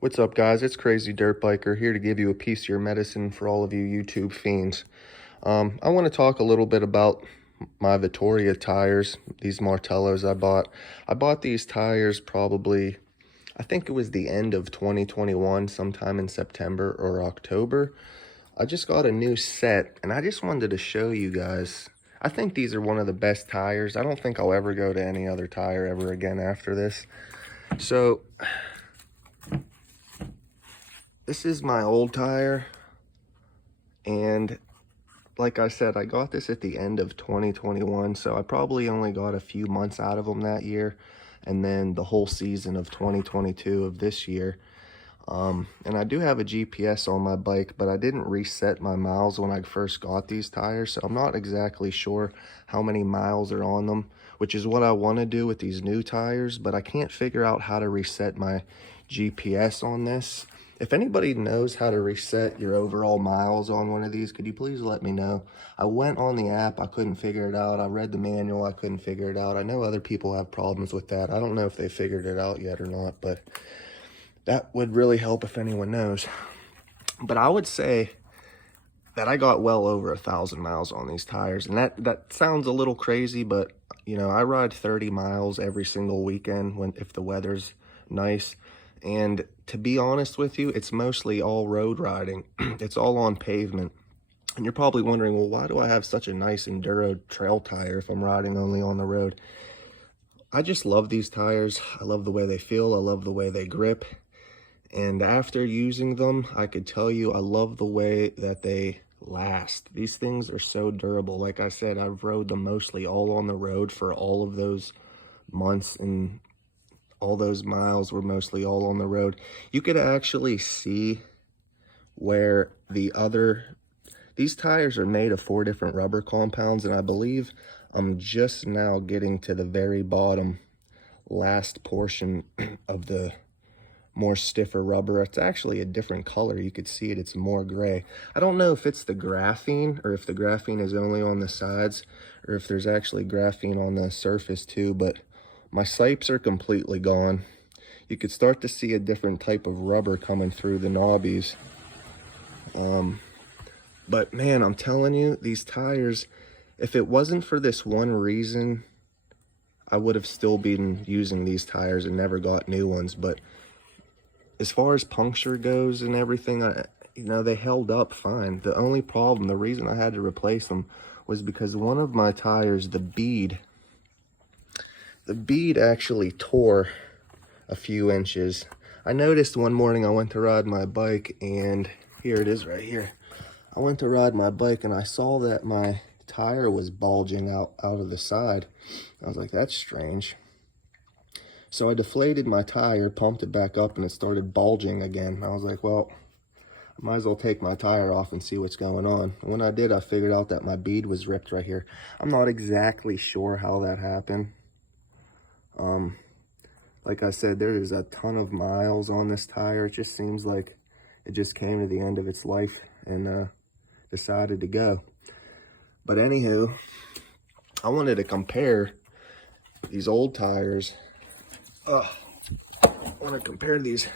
What's up, guys? It's Crazy Dirt Biker here to give you a piece of your medicine for all of you YouTube fiends. I want to talk a little bit about my Vittoria tires, these Martellos I bought. I bought these tires probably, I think it was the end of 2021, sometime in September or October. I just got a new set, and I just wanted to show you guys. I think these are one of the best tires. I don't think I'll ever go to any other tire ever again after this. So this is my old tire, and like I said, I got this at the end of 2021, so I probably only got a few months out of them that year, and then the whole season of 2022 of this year. And I do have a GPS on my bike, but I didn't reset my miles when I first got these tires, so I'm not exactly sure how many miles are on them, which is what I want to do with these new tires, but I can't figure out how to reset my GPS on this. If anybody knows how to reset your overall miles on one of these, could you please let me know? I went on the app, I couldn't figure it out. I read the manual, I couldn't figure it out. I know other people have problems with that. I don't know if they figured it out yet or not, but that would really help if anyone knows. But I would say that I got well over 1,000 miles on these tires, and that sounds a little crazy, but you know, I ride 30 miles every single weekend if the weather's nice. And to be honest with you, it's mostly all road riding. It's all on pavement. And you're probably wondering, well, why do I have such a nice enduro trail tire if I'm riding only on the road? I just love these tires. I love the way they feel. I love the way they grip. And after using them, I could tell you I love the way that they last. These things are so durable. Like I said, I've rode them mostly all on the road for all of those months, and all those miles were mostly all on the road. You could actually see where these tires are made of 4 different rubber compounds, and I believe I'm just now getting to the very bottom last portion of the more stiffer rubber. It's actually a different color. You could see it, it's more gray. I don't know if it's the graphene, or if the graphene is only on the sides, or if there's actually graphene on the surface too, but my sipes are completely gone. You could start to see a different type of rubber coming through the knobbies. But man, I'm telling you, these tires, if it wasn't for this one reason, I would have still been using these tires and never got new ones. But as far as puncture goes and everything, you know, they held up fine. The only problem, the reason I had to replace them, was because one of my tires, the bead actually tore a few inches. I noticed one morning I went to ride my bike, and here it is right here. I went to ride my bike and I saw that my tire was bulging out of the side. I was like, that's strange. So I deflated my tire, pumped it back up, and it started bulging again. I was like, well, I might as well take my tire off and see what's going on. And when I did, I figured out that my bead was ripped right here. I'm not exactly sure how that happened. Like I said, there is a ton of miles on this tire. It just seems like it just came to the end of its life and decided to go. But anywho, I wanted to compare these old tires. I want to compare these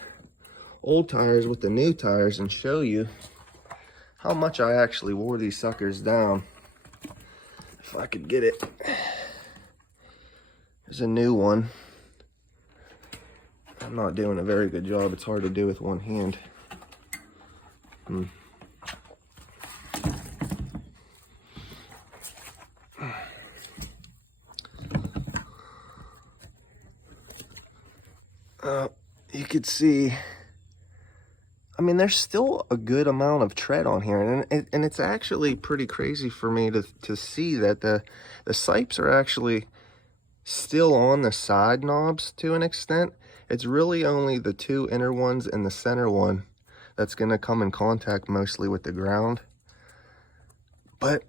old tires with the new tires and show you how much I actually wore these suckers down. If I could get it. There's a new one. I'm not doing a very good job. It's hard to do with one hand. You could see, I mean, there's still a good amount of tread on here, and it's actually pretty crazy for me to see that the sipes are actually still on the side knobs to an extent. It's really only the 2 inner ones and the center one that's going to come in contact mostly with the ground. But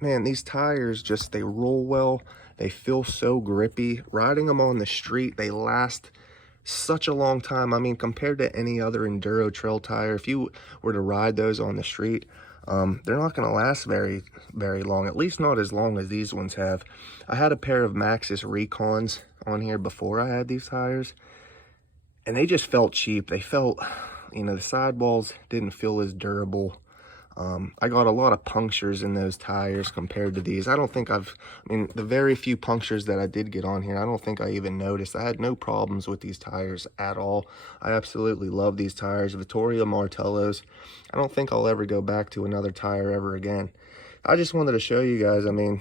man, these tires just, they roll well. They feel so grippy. Riding them on the street, they last such a long time. I mean, compared to any other enduro trail tire, if you were to ride those on the street, they're not going to last very long, at least not as long as these ones have. I had a pair of Maxxis Recons on here before I had these tires, and they just felt cheap. They felt, you know, the sidewalls didn't feel as durable. I got a lot of punctures in those tires compared to these. I mean, the very few punctures that I did get on here, I don't think I even noticed. I had no problems with these tires at all. I absolutely love these tires. Vittoria Martello's. I don't think I'll ever go back to another tire ever again. I just wanted to show you guys, I mean,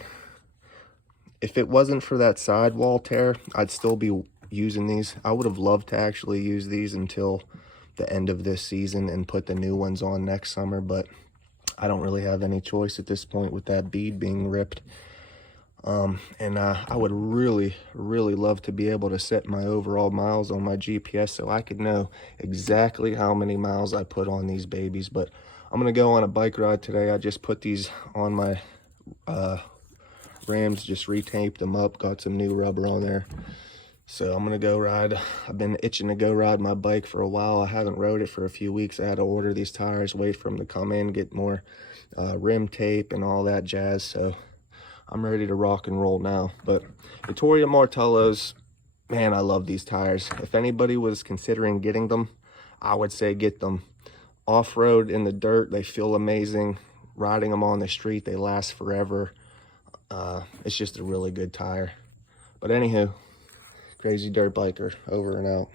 if it wasn't for that sidewall tear, I'd still be using these. I would have loved to actually use these until the end of this season and put the new ones on next summer, but I don't really have any choice at this point with that bead being ripped. I would really love to be able to set my overall miles on my GPS so I could know exactly how many miles I put on these babies. But I'm gonna go on a bike ride today. I just put these on my rims, just retaped them up, got some new rubber on there. So I'm gonna go ride. I've been itching to go ride my bike for a while. I haven't rode it for a few weeks. I had to order these tires, wait for them to come in, get more rim tape and all that jazz. So I'm ready to rock and roll now. But Vittoria Martello's, man, I love these tires. If anybody was considering getting them, I would say get them. Off-road in the dirt, they feel amazing. Riding them on the street, they last forever. It's just a really good tire. But anywho, Crazy Dirt Biker, over and out.